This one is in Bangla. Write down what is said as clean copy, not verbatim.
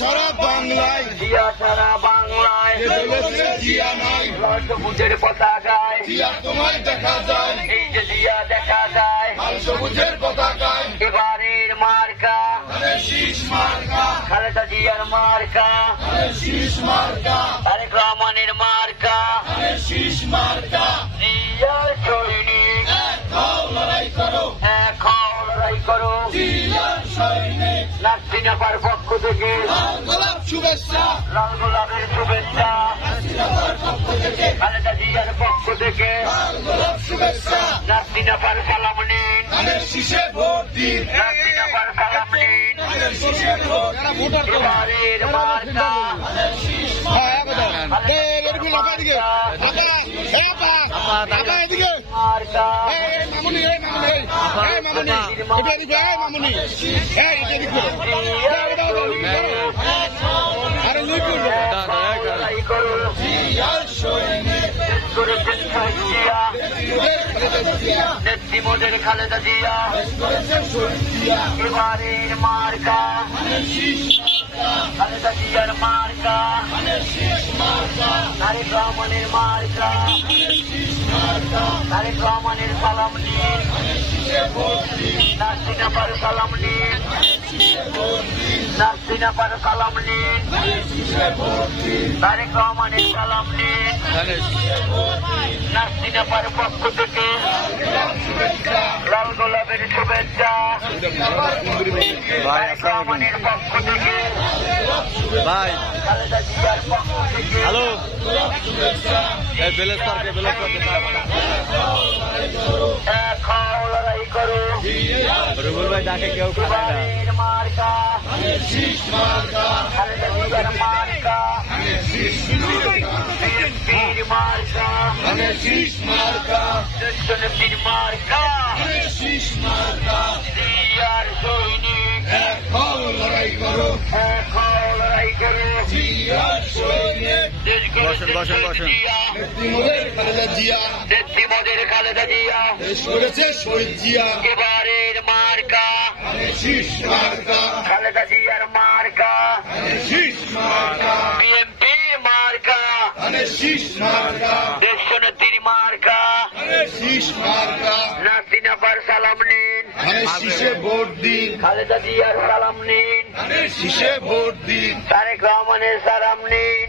সারা বাংলায় জিয়া নাই, সবুজের পতাকায় জিয়া তোমায় দেখা যায়, এই যে জিয়া দেখা যায় লাল সবুজের পতাকায়। এবারের মার্কা শীষ মার্কা, খালেদা জিয়ার মার্কা শীষ মার্কা, তারেক রহমানের মার্কা শীষ মার্কা। জিয়ার সৈনিক লড়াই করো, লড়াই করো জিয়ার সৈনিক। নাসিনাপার পক্ষ থেকে লাল গোলাপ শুভেচ্ছা, লাল গোলাপের শুভেচ্ছা। খালেদা জিয়ার পক্ষ থেকে লাল গোলাপ শুভেচ্ছা। নাসিনাপার সালাম নিন, শীষে ভোট দিন। নাসিনাপার সালাম নিন, শীষে ভোট দিন। এবারের মার্কা শীষ মার্কা, নেত্রী মোদের খালেদা জিয়া। এবারের মার্কা খালেদা জিয়ার মার্কা তারেক রহমানের মার্কা, তারেক রহমানের সালাম নিন। নাসিনাপার সালাম নিন, নাসিনাপার সালাম নিন। তারেক রহমানের সালাম নিন। নাসিনাপার পক্ষ থেকে লাল গোলাপের শুভেচ্ছা। তারেক রহমানের পক্ষ থেকে ভাই খালেদা জিয়ার পক্ষ থেকে হ্যালো লড়াই করো। রুবুল ভাই ডাকে কেউ মার্কা খালেদা জিয়ার মার্কা বীর মার্কা দেশনেত্রীর মার্কা জিয়ার সৈনিক। লড়াই করো, লড়াই করো জিয়ার সৈনিক। নেত্রী মোদের খালেদা জিয়া, দেশ করেছে শহীদ জিয়া। এবারের মার্কা শীষ মার্কা, খালেদা জিয়ার মার্কা শীষ মার্কা। বিএনপির মার্কা শীষ মার্কা, দেশনেত্রীর মার্কা শীষ মার্কা। নাসিনাপার সালাম নিন, শীষে ভোট দিন। খালেদা জিয়ার সালাম নিন, শীষে ভোট দিন। তারেক রহমানের সালাম নিন,